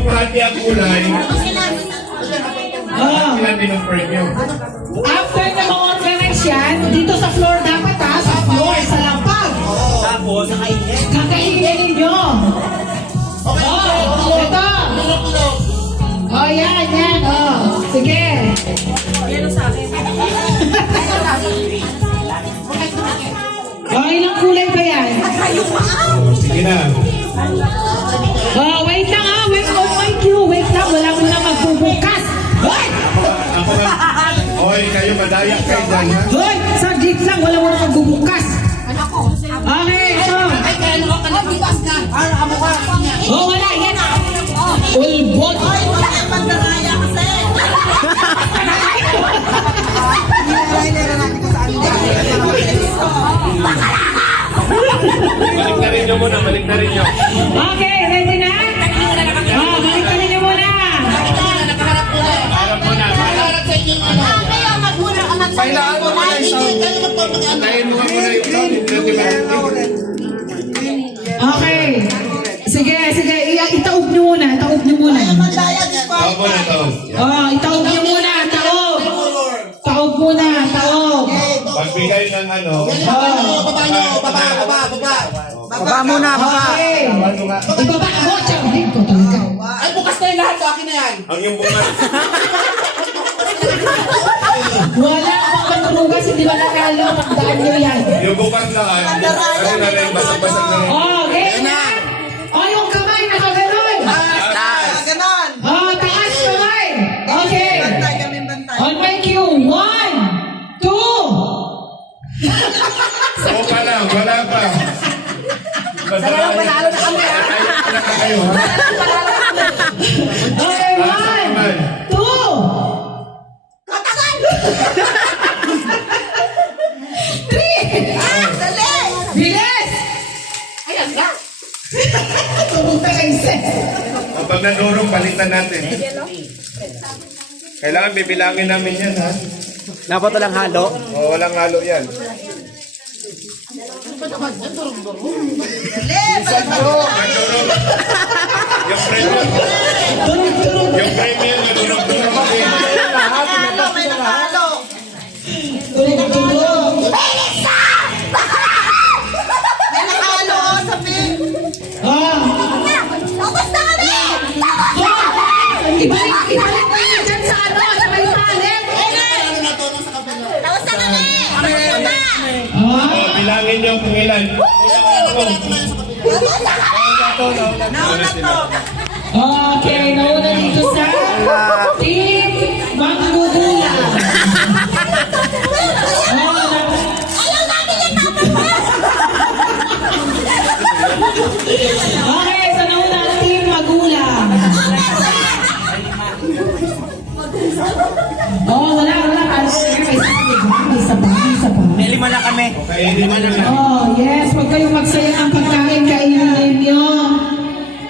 yung hati ang kulay, ilan pinong-frame nyo? After na ma-organize yan, dito sa floor dapat ha, sa floor, sa lapag. Tapos, Kakainin ninyo. Ito. Yan. Sige. Ilang kulay ba yan? Sige na. Wait lang ha. Wait lang. Wala mo na magbubukas. Hoy! Ako nga. Oy, kayo madaya kayo dyan, ha? Hoy! Saglit lang. Wala mo na magbubukas. Okay, ito. Wala. Yan. Ulbot. Balik na rin nyo. Okay, ready na? Balik na rin nyo muna. Harap mo na. Kailangan mo na yung sound. Tayin mo muna yung sound. Okay. Sige. Itaob nyo muna. Taob mo na to. Itaob nyo muna. Taob muna. Pagbigay ng ano. Baba muna, baba. Okay. Ibaba mo. Hindi ko talaga. Ay, bukas na yung lahat. Sa akin na yan. Ang yung bunga. Wala akong matulugas. Hindi ba nakalo? Pagdaan nyo yan. Yung bukas lang, ano na rin, basag-basag na rin. Game na. Yung kamay nakaganon. Ganon. Taas kamay. Okay. Bantay kami, bantay. On my cue. 1, 2. Oo pa lang, wala pa. Sarang panalo na kami. Kayo, ha? Okay, 1, 2. Katagal! 3. Dali! Bilis! Ayan na. Pumunta kay Ses. Kapag nadurong, balitan natin. Kailangan bibilangin namin yan, ha? dapat walang halo. O, walang halo yan. Dali! Nadurong. Yung premium. Yung premium, nadurong-durong. Nakahalo, may nakahalo. Tulog. May nakahalo, sabi. Tapos na kami! Ibalik mo yun dyan sa ano, sa may talent. Tapos na kami! Tapos na! O, bilangin nyo kung ilan. Nauna to! Okay, nauna dito sa Team Manggugula. Ayaw namin yung tapos pa! Okay, sa nauna ang Team Magula. Wala. May isa pa. May lima na kami. Kainin mo na lang. Yes, huwag kayong magsaya ng